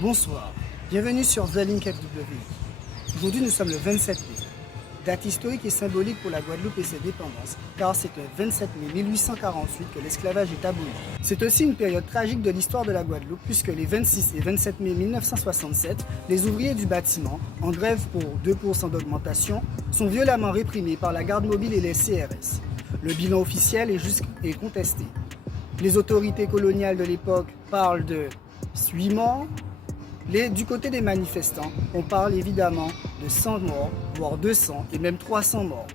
Bonsoir, bienvenue sur The Link FWI. Aujourd'hui nous sommes le 27 mai, date historique et symbolique pour la Guadeloupe et ses dépendances, car c'est le 27 mai 1848 que l'esclavage est aboli. C'est aussi une période tragique de l'histoire de la Guadeloupe, puisque les 26 et 27 mai 1967, les ouvriers du bâtiment, en grève pour 2% d'augmentation, sont violemment réprimés par la garde mobile et les CRS. Le bilan officiel est contesté. Les autorités coloniales de l'époque parlent de 8 morts. Du côté des manifestants, on parle évidemment de 100 morts, voire 200 et même 300 morts.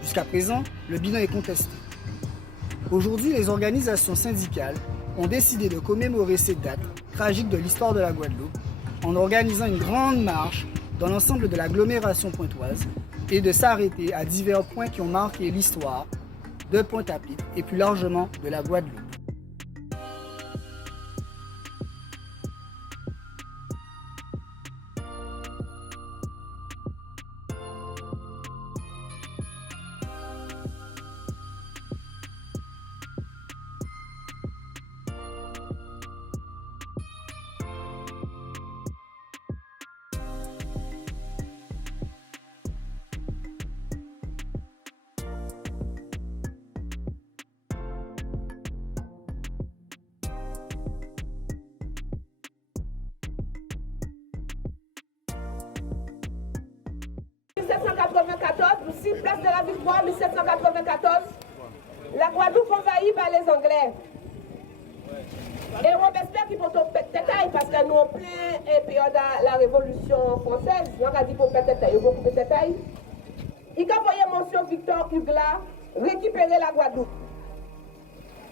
Jusqu'à présent, le bilan est contesté. Aujourd'hui, les organisations syndicales ont décidé de commémorer cette date tragique de l'histoire de la Guadeloupe en organisant une grande marche dans l'ensemble de l'agglomération pointoise et de s'arrêter à divers points qui ont marqué l'histoire de Pointe-à-Pitre et plus largement de la Guadeloupe. Aussi, place de la Victoire, 1794, la Guadeloupe envahie par les Anglais. Et Robespierre qui porte tête parce que nous en plein période de la Révolution française, on a dit pour tête, il y a beaucoup de tête. Il a envoyé monsieur Victor Hugla récupérer la Guadeloupe.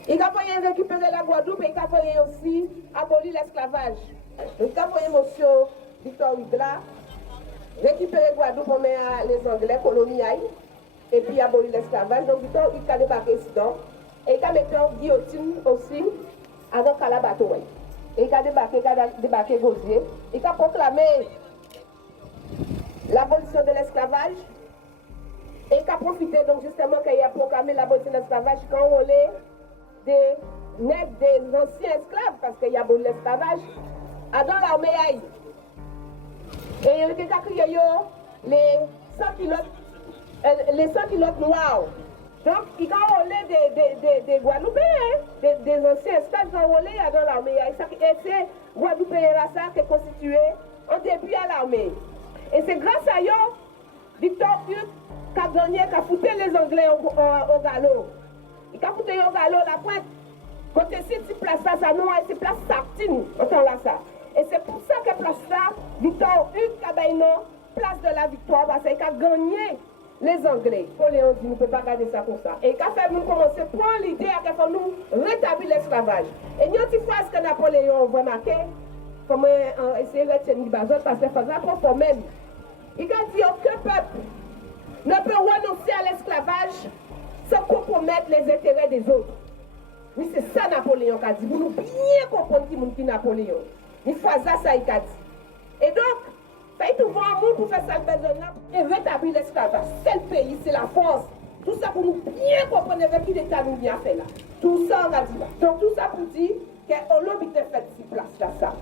Il a envoyé récupérer la Guadeloupe et il a envoyé aussi abolir l'esclavage. Donc il a envoyé monsieur Victor Hugla récupérer Guadeloupe pour mettre les Anglais coloniaux et puis abolir l'esclavage. Donc, il a débarqué ici. Et il a mis en guillotine aussi avec Calabato. Et il a débarqué Gosier. Il a proclamé l'abolition de l'esclavage. Et il a profité, donc justement, qu'il a proclamé l'abolition de l'esclavage quand on est des anciens esclaves, parce qu'il a aboli l'esclavage, dans l'armée. Et il a crié les 100 kilotes noirs. Donc, il a enrôlé des Guadeloupéens, des anciens esclaves enrôlés dans l'armée. Et c'est Guadeloupéens qui est constitué au début à l'armée. Et c'est grâce à eux, Victor Hugues qui a gagné, qui a foutu les Anglais au galop. Il a foutu au galop la pointe. Quand c'est place ça, nous, c'est place Sartine, autant là ça. Et c'est pour ça que place ça, Victor Hugues a gagné place de la victoire parce qu'il a gagné les Anglais. Napoléon dit, nous ne pouvons pas garder ça comme ça. Et il a fait nous commencer à prendre l'idée qu'il faut nous rétablir l'esclavage. Et nous avons fois que Napoléon va marquer, comment essayer de retenir Bazot parce que c'est ça pour même. Il a dit aucun peuple ne peut renoncer à l'esclavage sans compromettre les intérêts des autres. Oui, c'est ça Napoléon qui a dit. Vous nous bien comprendre qui est Napoléon. Il faut ça, il a dit. Et donc, ça y tout un monde pour faire ça et rétablir l'esclavage. C'est le pays, c'est la France. Tout ça pour nous bien comprendre avec qui l'État nous vient faire là. Tout ça, on a dit là. Donc, tout ça pour dire qu'on l'a mis fait ici, place là, ça.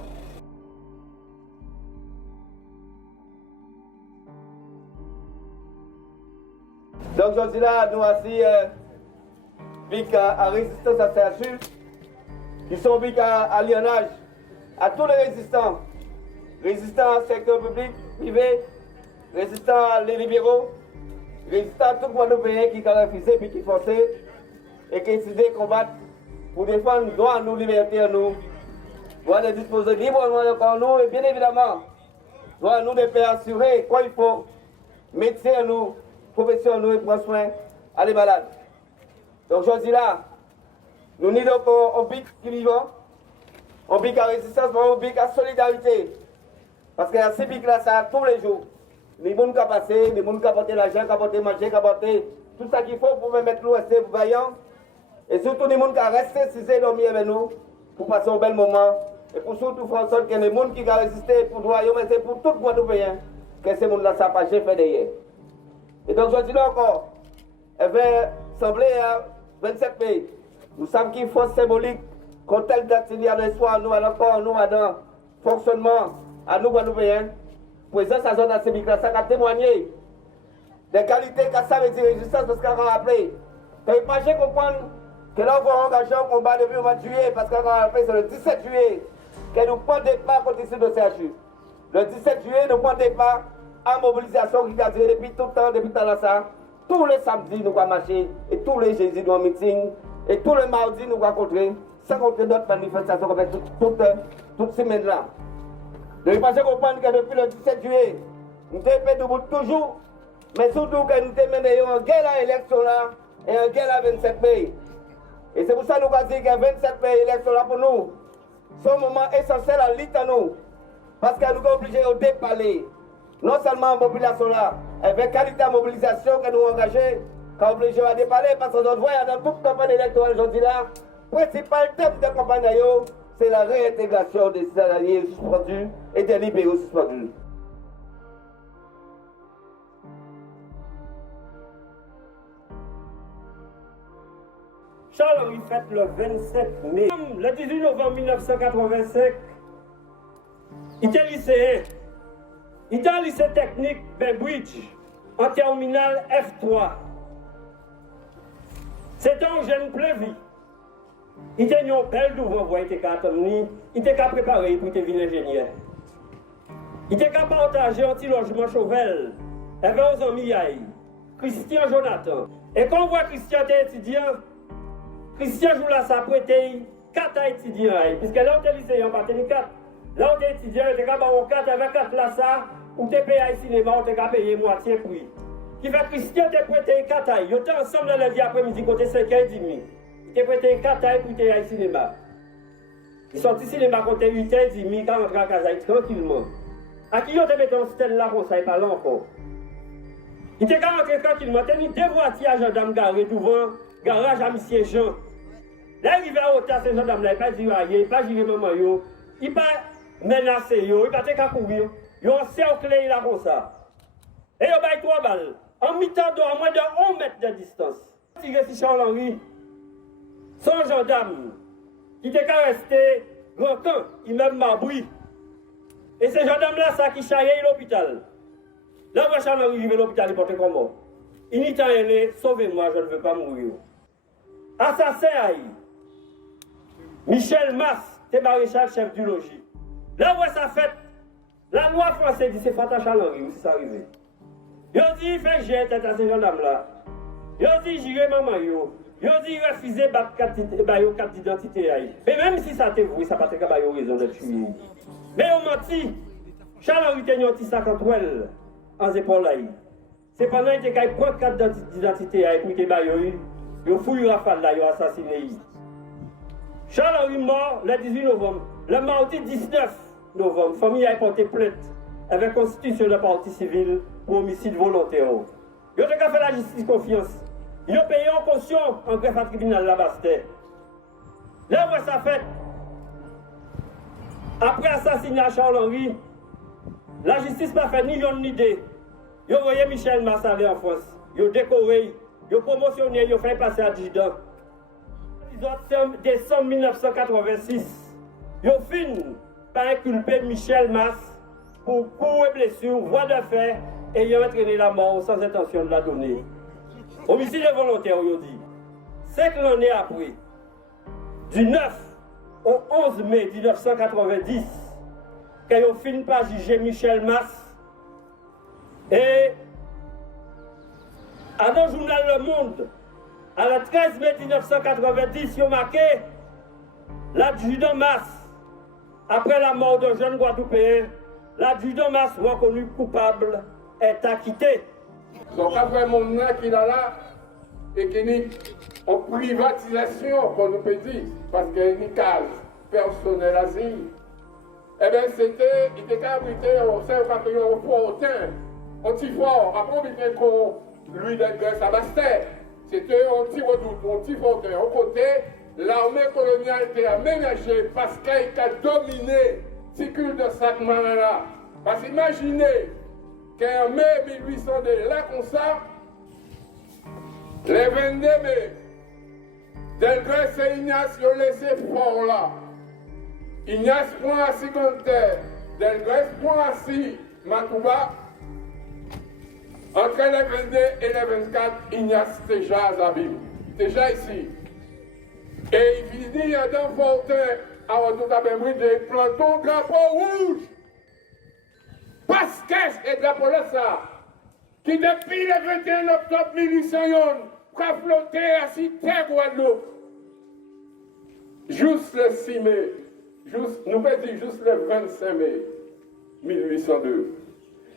Donc, je dis là, nous assis, à résistance à statut, qui sont à lionnage, à tous les résistants. Résistants au secteur public, privé, résistants les libéraux, résistants à tout le monde qui ont refusé et qui forcé et qui ont décidé de combattre pour défendre nos droits, nos libertés, nous. Droit de disposer librement de corps nous et bien évidemment, droit nous de faire assurer quoi il faut, médecin nous, profession nous et prendre soin à les malades. Donc je dis là, nous n'y donc un pic qui vivant, un pic à résistance, un pic à solidarité. Parce qu'il y a ces pics-là, ça tous les jours. Les gens qui ont passé, les gens qui ont apporté l'argent, qui ont apporté manger, qui ont apporté tout ça qu'il faut pour mettre nous rester vaillants. Et surtout les gens qui ont resté cisés dormir avec nous pour passer un bel moment. Et pour surtout faire en sorte que les gens qui ont résisté pour le royaume, c'est pour tout le Guadeloupéen que ces gens-là ça pas fait derrière. Et donc je dis là encore, elle va sembler à 27 pays. Nous savons qu'il faut symbolique quand telle date il y a l'espoir, nous allons encore, nous allons fonctionnement, à nous Guadeloupéens, présence à zone ACBIC, ça a témoigné des qualités que ça veut dire résistance parce qu'on a rappelé. Il pas comprendre que là on va engager un combat depuis le mois de juillet, parce qu'on a rappelé c'est le 17 juillet que nous prenons départ contre ici de CHU. Le 17 juillet, nous prenons départ en mobilisation qui a duré depuis tout le temps, depuis tout le temps. Tous les samedis, nous allons marcher, et tous les jeudis, nous allons meeting, et tous les mardis, nous allons rencontrer, sans compter d'autres manifestations qu'on fait toute semaine là. Donc, il faut comprendre que depuis le 17 juillet, nous sommes fait debout toujours, mais surtout que nous avons mené une guerre à l'élection là, et une guerre à 27 mai. Et c'est pour ça que nous avons dit que 27 mai, l'élection là pour nous, c'est un moment essentiel à l'île à nous, parce que nous sommes obligés de déparler. Non seulement la population là, avec qualité de mobilisation que nous engagés, qu'on est obligé de déparler, parce que nous voyons dans toute campagne électorale aujourd'hui là, le principal thème de campagne, c'est la réintégration des salariés suspendus et des libéraux suspendus. Charles-Henri fête le 27 mai. Le 18 novembre 1985, il était lycéen. Il était en lycée technique Bainbridge, en terminale F3. C'était un jeune pleuvi. Il était un bel devant, il était préparé pour devenir ingénieur. Il était capable de partager un petit logement Chauvel avec un ami Christian Jonathan. Et quand on voit Christian était étudiant, Christian joue là, ça prêtait 4 étudiants, puisque là, on était lycéen, on partait 4. Là, on était étudiant, on était capable de 4 avec 4 là, ça, ou t'es payé à cinéma, on était capable de payer moitié prix. Qui fait Christian était prêté 4 ans. Ils étaient ensemble dans la vie après-midi, côté 5h30. Ils étaient prêté 4 ans pour payer au cinéma. Ils sont sortis cinéma côté 8h30, quand on rentre à Kazaï, tranquillement. À qui ils ont mis un stèle là, comme ça, ils parlent encore. Ils étaient rentrés tranquillement, ils étaient 2 voitures à gendarmes garées devant. Garage à M. Jean. Là, il va au tas, ces gendarmes-là, il ne pas dire rien, il ne pas dire maman, il ne pas menacer, il ne pas te courir. Il a encerclé là comme ça. Et il a 3 balles. En mi-temps d'eau, à moins de 1 mètre de distance. Tiré sur Charles-Henri, son gendarme, qui était resté grand camp, il même marboui. Et ces gendarmes-là, ça qui charriait l'hôpital. Là, où Charles-Henri arrive à l'hôpital, il portait comment? Il n'y a rien, sauvez-moi, je ne veux pas mourir. Assassin Aïe. Michel Mas, t'es maréchal chef du logis. Là où ça fait, la loi française dit c'est Fata Charles-Henri, où c'est arrivé. Ils ont dit, il fait jet à ces gendarmes-là. Ils ont dit, j'irai maman yo. Ils ont dit, refusez carte d'identité. Mais même si ça t'est vrai, ça n'a pas été raison de tuer. Mais on menti. Charles-Henri tenait un petit sac entre elles, en épaule. C'est pendant qu'il prend carte d'identité pour qu'il baille, il fouille Rafale là, il a assassiné. Charles-Henri mort le 18 novembre. Le mardi 19 novembre, la famille a porté plainte avec constitution de partie civile pour homicide volontaire. Ils ont fait la justice confiance. Ils ont payé en caution en greffe à tribunal la Bastet. Là où ça fait, après l'assassinat de Charles-Henri, la justice n'a pas fait ni une ni deux. Ils ont envoyé Michel Mas aller en France. Ils ont décoré, ils ont promotionné, ils ont fait passer adjudant. En décembre 1986, ils ont fini par inculper Michel Mas pour coups et blessures, voie de fait, ayant entraîné la mort sans intention de la donner. Homicide volontaire, ils ont dit. 5 années après, du 9 au 11 mai 1990, quand ils ont fini par juger Michel Mas, et dans le journal Le Monde, à la 13 mai 1990, ils ont marqué l'adjudant Mas, après la mort d'un jeune Guadeloupéen, l'adjudant Mas reconnu coupable est acquitté. Donc après mon nom qu'il a là, et qu'il y a en privatisation, qu'on nous peut dire, parce qu'il y a une case personnelle asile, eh bien c'était, il était abrité au sein de Fortin, au Tifort, après on vient qu'on lui de Grèce à Bastet. C'était un petit redoute, un petit Fortin. Au côté, l'armée coloniale était aménagée parce qu'elle a dominé le cycle de cette manière-là. Parce qu'imaginez qu'en mai 1800, là comme ça, les 22 mai, Delgrès et Ignace ont laissé fort là. Ignace prend assis Ganter, Delgrès prend assis Matouba. Entre les 22 et les 24, Ignace déjà à Zabim, déjà ici. Et il finit dans Fortin, à Wadoutabemri, de planton drapeau rouge. Parce que ce drapeau-là, ça, qui depuis le 21 octobre 1800, a flotté à Cité Guadeloupe. Juste le 6 mai, nous pouvons dire juste le 25 mai 1802.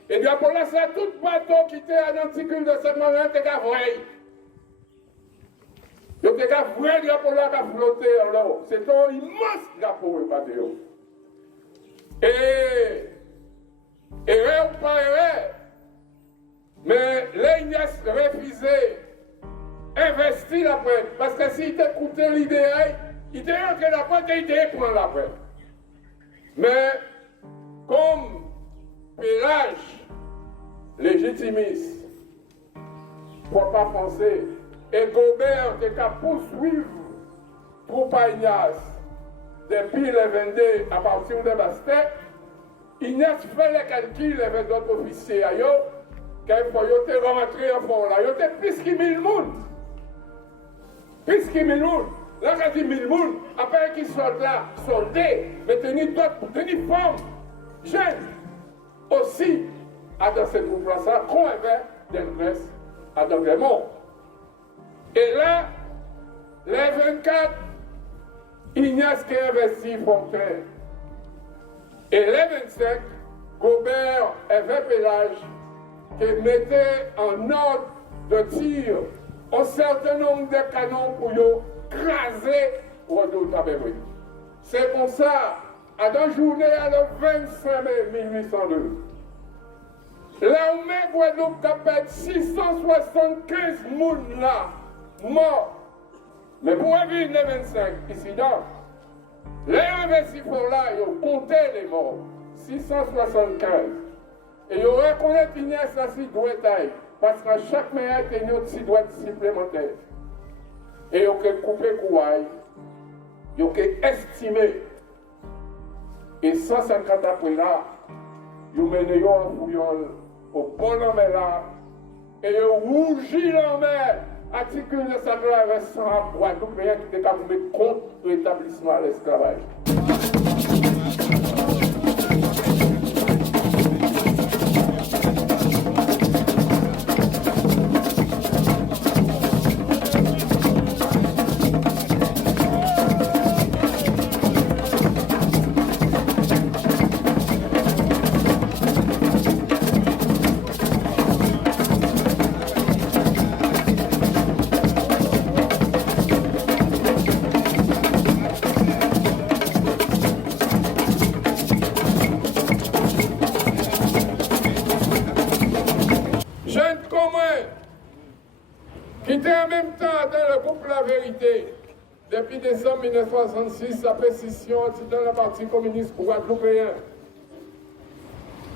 Et drapeau-là, ça, tout bateau qui était à l'anticule de ce moment, était vrai. Donc, il y a un vrai drapeau là qui a flotté en l'eau. C'est un immense drapeau, le bateau. Et ou pas erreur, mais l'Ignace refusait investir la prête. Parce que s'il écoutait l'idée, il était que la prête et il était prendre la prête. Mais, comme Pélage, légitimiste, pour pas penser, et Gobert qui a poursuivre troupe à Ignace depuis le 22 à partir de Bastet, Ignace fait les calculs avec d'autres officiers à eux, qu'il faut rentrer en fond là. Il y a plus que 1000 personnes. Plus que 1000 personnes. Là, quand je dis 1000 personnes, après qu'ils sont là, soldés, mais tenir d'autres, tenir femmes, jeunes, aussi, à dans cette groupe-là, ça, qu'on avait Delgrès à Danglemont. Et là, les 24, Ignace qui investit Fontaine. Et les 25, Gobert et Pélage qui mettaient en ordre de tir un certain nombre de canons pour craser Wadoutabemri. C'est pour ça, à la journée à le 25 mai 1802, l'armée Guadeloupe a perdu 675 personnes là, morts. Mais pour éviter les 25 incidents, les investisseurs là, ils ont compté les morts. 675. Et ils ont reconnu Ignace la sidouette, parce qu'à chaque meilleur, il y a une autre sidouette supplémentaire. Et ils ont coupé Kouaï, ils ont estimé. Et 150 après là, ils ont mené en fouillole au bon homme là, et ils ont rougi en mer. Article de sa gloire récent, Guadeloupe, qui était capable contre l'établissement de l'esclavage. Depuis décembre 1966, sa pétition dans le Parti communiste guadeloupéen.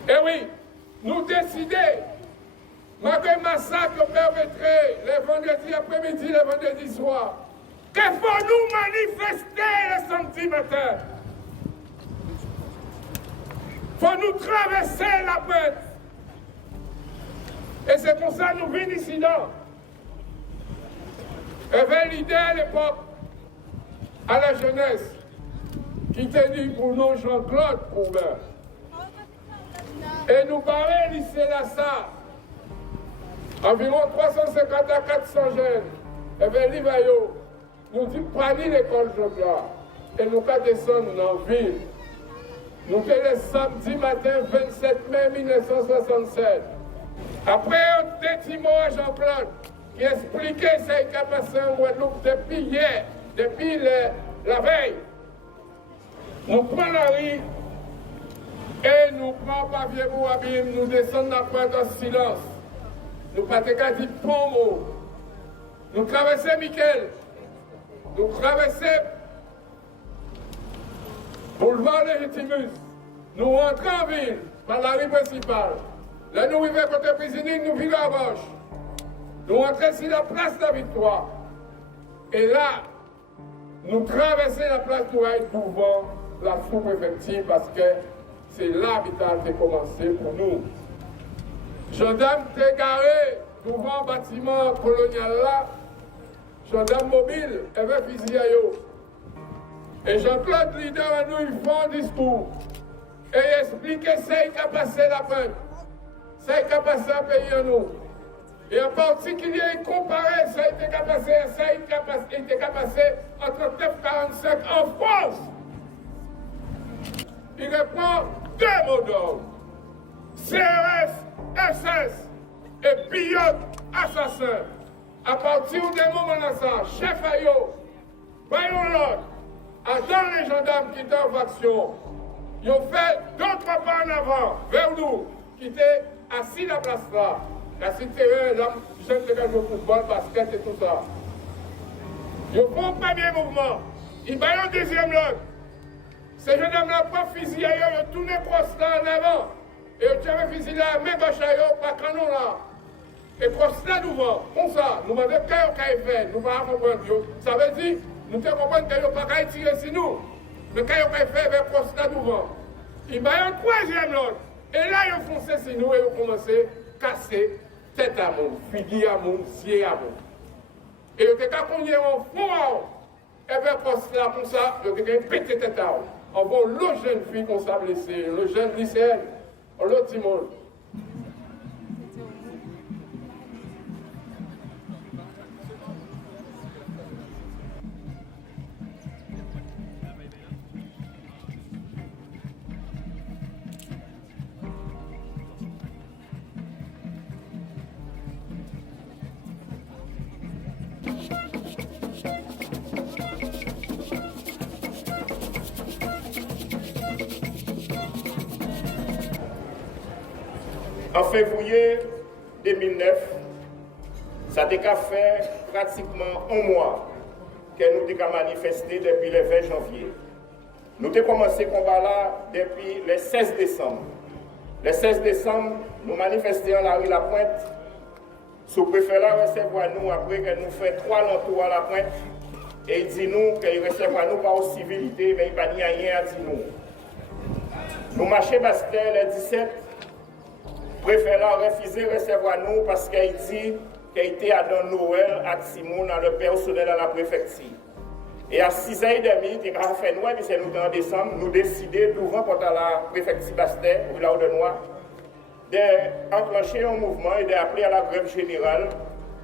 Et oui, nous décidons, malgré le massacre perpétré les vendredis après-midi, les vendredis soir, qu'il faut nous manifester le samedi matin. Il faut nous traverser la pente. Et c'est pour ça que nous venons ici. Il y avait l'idée à l'époque, à la jeunesse, qui était dit pour nous Jean-Claude Courbin. Et nous parlons lycée Lassa, environ 350 à 400 jeunes. Il y avait l'Ivayo, nous dit pas ni l'école Jean-Claude. Et nous avons descendu dans la ville. Nous sommes le samedi matin 27 mai 1967. Après un petit mot à Jean-Claude, qui expliquait ce qui a passé en Guadeloupe depuis hier, depuis la veille. Nous prenons la rue et nous prenons papier pour abîme, nous descendons la pointe en silence. Nous pratiquons du bon mot. Nous traversons Michel. Nous traversons boulevard Légitimus. Nous rentrons en ville par la rue principale. Là, nous arrivons côté prisonnier, nous vivons à gauche. Nous rentrons sur la place de la Victoire. Et là, nous traverser la place Touraille devant la sous-préfecture parce que c'est là que ça a commencé pour nous. Gendarme t'es garé devant le bâtiment colonial là, gendarme mobile, avait fusil à yo. Et Jean-Claude leader à nous, il fait un discours. Et il explique ça qui a passé la peine. Ça qui a passé à pays à nous. Et en particulier, il comparait ça qui a passé à ça qui a passé en 39-45 en France. Il reprend deux mots d'ordre. CRS, SS et pilote assassin. À partir du moment là, ça, chef Ayo, voyons l'autre, attends les gendarmes qui étaient en action. Ils ont fait d'autres pas en avant, vers nous, qui étaient assis à la place là. La cité, les jeunes qui jouent au football, basket et tout ça. Ils font un premier mouvement. Ils baillent un deuxième lot. Ces gendarmes-là prennent fusil à eux, ils ont tourné cross là en avant. Et ils tirent le fusil là, main gauche à eux, pas canon là. Et cross là devant. Comme ça, nous demandons qu'est-ce qu'ils fait. Nous ne pouvons pas comprendre. Ça veut dire, nous ne comprenons qu'ils ne peuvent pas tirer sur nous. Mais qu'est-ce qu'ils fait avec cross là devant. Ils baillent un troisième lot. Et là, ils ont foncé sur nous et ils ont commencé à casser tête à monde, figure à monde, ciel à monde. Et ils ont été en fond à haut. Et bien, cross là, comme ça, ils ont été pété tête à haut. On voit l'autre jeune fille qu'on s'est blessée, le jeune lycéen, l'autre Timon. En février 2009, ça a fait pratiquement un mois que nous avons manifesté depuis le 20 janvier. Nous avons commencé le combat là depuis le 16 décembre. Le 16 décembre, nous manifestions à la rue La Pointe. Sous-préfet là recevoir nous après que nous faisons 3 lentours à La Pointe. Et il dit nous qu'il recevra nous par civilité, mais il n'y a pas rien à dire nous. Nous marchons Bastel le 17. Le préfet a refusé de recevoir nous parce qu'il dit qu'il était à Don Noël à Timon dans le personnel à la préfecture. Et à 6h30, il a fait nous, puis c'est nous en décembre, nous décidons d'ouvrir pour la préfecture Bastel, ou là où de Noir, d'enclencher un mouvement et d'appeler à la grève générale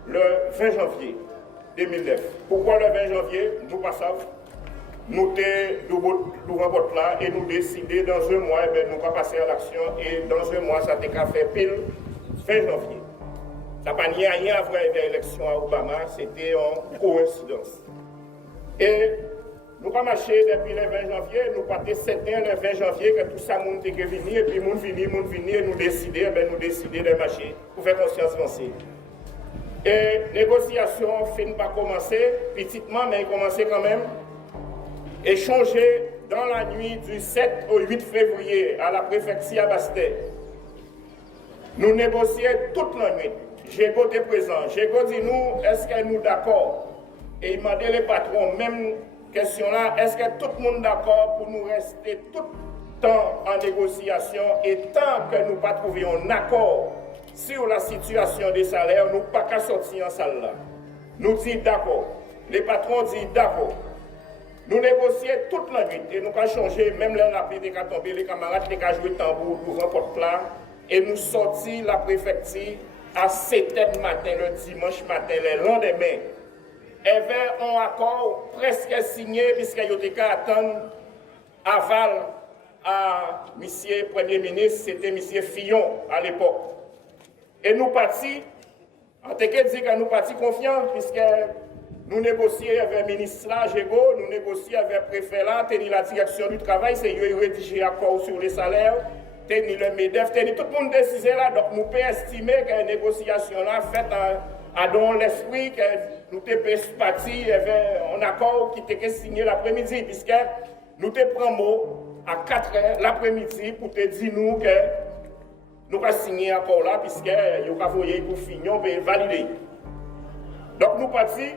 le 20 janvier 2009. Pourquoi le 20 janvier? Nous ne savons pas. Nous devons voter là et nous décider dans un mois, nous allons passer à l'action et dans un mois, ça a fait pile 20 janvier. Ça n'a pas rien à voir avec l'élection à Obama, c'était en coïncidence. Et nous avons marché depuis le 20 janvier, nous partons 7 ans le 20 janvier que tout ça, monde est venu, et puis monde venu, et nous décidons de marcher pour faire conscience avancée. Et négociation finit par commencer, petitement, mais commencé quand même. Échangé dans la nuit du 7 au 8 février à la préfecture à Bastel. Nous négocions toute la nuit. Jégo était présent. Jégo dit nous, est-ce que nous d'accord? Et il m'a dit les patrons, même question là, est-ce que tout le monde d'accord pour nous rester tout le temps en négociation et tant que nous ne pas trouvions un accord sur la situation des salaires, nous ne pas qu'à sortir en salle là. Nous disons d'accord. Les patrons disent d'accord. Nous négocions toute la nuit et nous avons changé, même là, la pluie est tombée, les camarades ont joué tambour devant porte là et nous sortis la préfecture à 7h du matin, le dimanche matin, le lendemain. Il y avait un accord presque signé puisqu'il y a qu'à attendre aval à M. Premier ministre, c'était M. Fillon à l'époque. Et nous partis, en tout cas, dit que nous partis confiants puisque nous négocions avec le ministre là, Jégo, nous négocions avec le préfet là, tenir la direction du travail, c'est eux qui rédigent l'accord sur les salaires, tenir le MEDEF, tenir tout le monde décisé là. Donc nous pouvons estimer que la négociation là faite dans l'esprit que nous sommes partis, il y avait un accord qui était signé l'après-midi, puisque nous te prenons à 4h l'après-midi pour te dire nous que nous avons signé un accord là, puisque nous avons voyé pour finir, valider. Donc nous partis.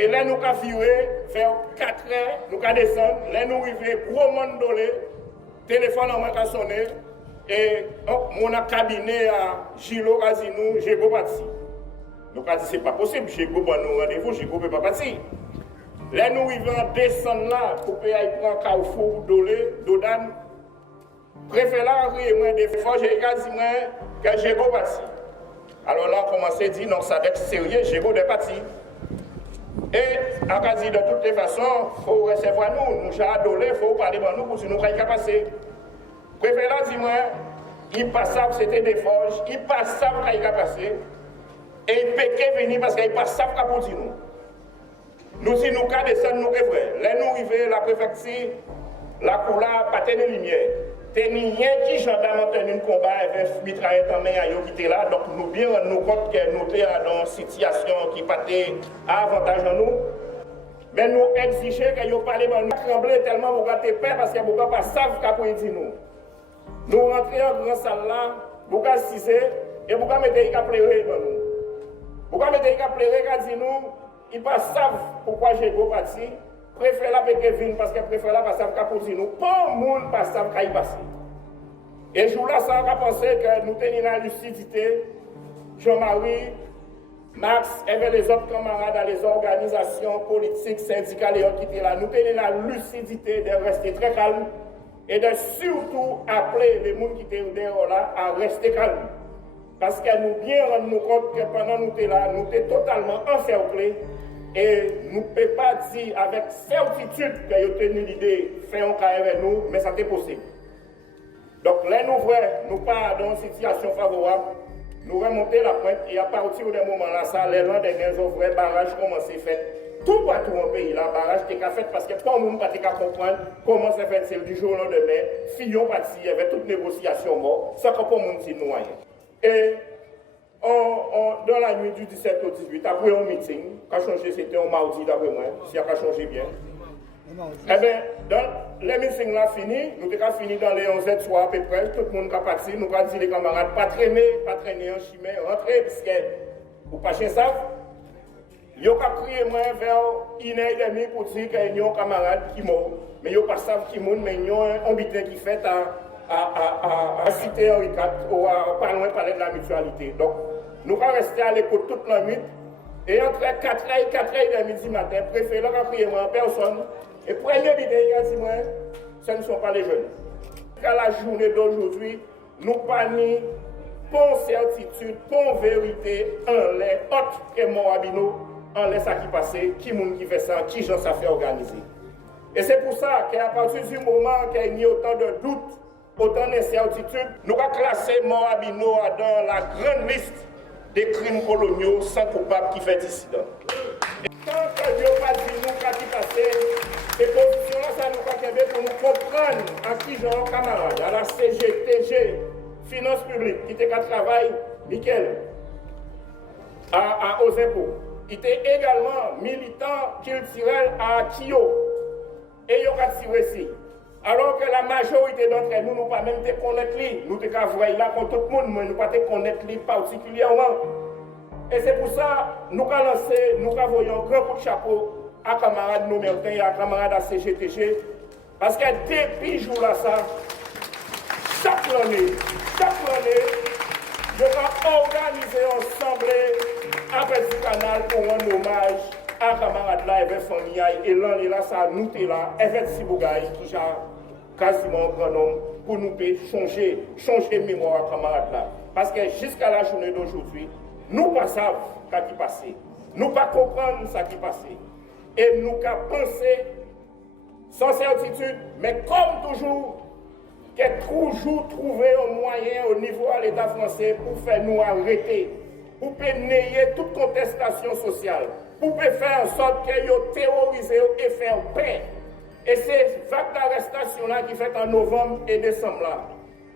Et là, nous avons viré vers 4 heures, nous avons descendu, là, nous arrivons, gros monde dolé, téléphone en main sonné, et mon cabinet à Gilo Razinou, j'ai beau parti. Nous avons dit, c'est pas possible, j'ai beau nous rendez-vous, j'ai beau pas partir. Là, nous arrivons descendre là, pour payer prendre Carrefour, Dolé, Dodan. Préfet là, moi, des fois, j'ai dit, que j'ai beau parti. Alors là, on commence à dire, non, ça va être sérieux, j'ai beau de partir. Et on a dit de toutes les façons, il faut recevoir nous, nous j'ai adolé, il faut parler de nous pour que nous puissions passer. Le préfet là dit moi, il passe ça, c'était des forges, il passe ça pour qu'il passer. Et il peut venir parce qu'il passe ça pour dire nous. Nous si nous cas descendre nous est vrai. Là nous arrivons la préfecture, la couleur pas de lumière. Tenir rien qui gendarme ont tenu un combat avec mitraillette en main qui était là, donc nous bien nous compte que nous étions dans une situation qui n'était pas avantage en nous. Mais nous exigeons que nous parlions de nous trembler tellement nous avons peur parce que nous ne pas savent qu'à quoi dire nous. Nous rentrons dans la salle là, nous avons cisé et nous avons mis des pleurer dans nous. Nous avons mis des pleurer quand dit nous, ils ne savent pourquoi j'ai beau parti. Préfère la Kevin parce que préfère la passer qu'à pour nous. Pas le monde passe qu'à y passer. Et jour là, ça a pensé que nous tenions la lucidité. Jean-Marie, Max et les autres camarades dans les organisations politiques, syndicales et autres qui étaient là. Nous tenions la lucidité de rester très calme et de surtout appeler les gens qui étaient là à rester calmes. Parce que nous bien rendons compte que pendant nous étions là, nous étions totalement encerclés. Et nous ne pouvons pas dire avec certitude que nous avons tenu l'idée de faire un cas avec nous, mais ça n'est possible. Donc là, nous pas dans une situation favorable, nous remontons la pointe et à partir de ce moment-là, ça, les lendemains, les vrais barrages commencent à faire. Tout partout dans le pays, la barrage est fait parce que pas le monde ne peut pas comprendre comment ça fait du jour au lendemain, Fillon parti avec toute négociation mort, sans que pas le monde dit nous rien. Et dans la nuit du 17 au 18, après un meeting, qui a changé, c'était un mardi d'après moi, si ça a changé bien. Eh bien, dans les meetings là fini, nous avons fini dans les 11h soir à peu près, tout le monde a parti, nous avons dit les camarades, pas traîner en chimie, rentrer, parce que vous pas chez ça. Ils ont crié moi vers 1h30 pour dire qu'il y a un camarade qui est mort, mais ils ne savent pas qui est mort, mais il y a un butin qui fait à citer Henri IV ou à pas loin parler de la mutualité. Donc, nous allons rester à l'écoute toute la nuit. Et entre 4h et 4h30 du matin, le préfet a crié moi en personne. Et premier butin, il a dit moi, ce ne sont pas les jeunes. À la journée d'aujourd'hui, nous pas ni pour certitude, pour vérité, en les autres que Moabino, en les ça qui passé, qui monde qui fait ça, qui gens ça fait organiser. Et c'est pour ça qu'à partir du moment qu'il y a autant de doutes, autant d'incertitudes, nous avons classé Moabino dans la grande liste des crimes coloniaux sans coupable qui fait dissident. Tant que Dieu n'a pas dit nous qui passé, ces positions-là, ça nous va pour nous comprendre à qui genre camarade, à la CGTG, Finances publiques, qui était qu'à travail, nickel, aux impôts. Il était également militant culturel à Kyo. Et il a tiré ici. Alors que la majorité d'entre nous, nous ne pas même te connaître lui. Nous ne pouvons voir là pour tout le monde, mais nous ne pas te connaître lui particulièrement. Et c'est pour ça que nous avons lancé, nous avons un grand coup de chapeau à camarades nous Mertin et à camarades à CGTG. Parce que depuis ce jour-là, chaque année, nous avons organisé ensemble avec ce canal pour rendre hommage à camarades là, avec famille, et là, ça nous est là, avec Sibougaï, qui a quasiment un grand nombre, pour nous changer mémoire à camarades là. Parce que jusqu'à la journée d'aujourd'hui, nous ne savons pas ce qui passé. Nous ne comprenons pas ce qui passé. Et nous pensons, sans certitude, mais comme toujours, toujours trouver un moyen au niveau de l'État français pour faire nous arrêter, pour nier toute contestation sociale, pour faire en sorte qu'ils aient terrorisé et faire paix. Et ces vagues d'arrestation-là qui fait en novembre et décembre là,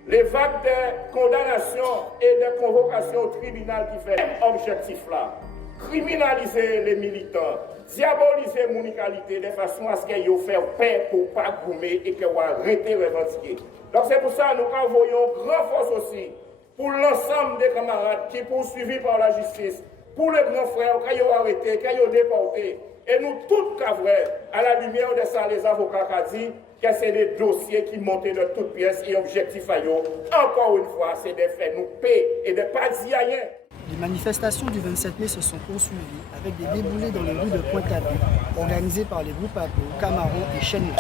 les vagues de condamnation et de convocation au tribunal qui fait objectif là, criminaliser les militants, diaboliser mon qualité de façon à ce qu'ils aient fait paix pour ne pas goumer et qu'ils aient arrêté de revendiquer. Donc c'est pour ça que nous envoyons grand force aussi pour l'ensemble des camarades qui sont poursuivis par la justice, pour les grands frères qui ont arrêté, qui ont déporté, Et nous tous vrai, à la lumière de ça, les avocats ont dit que c'est des dossiers qui montent de toutes pièces et objectifs à eux. Encore une fois, c'est des faits nous paient et de pas dire rien. Les manifestations du 27 mai se sont poursuivies avec des déboulés dans les rues de Pointe-à-Pitre, organisées par les groupes APO, Camaro et Chêne.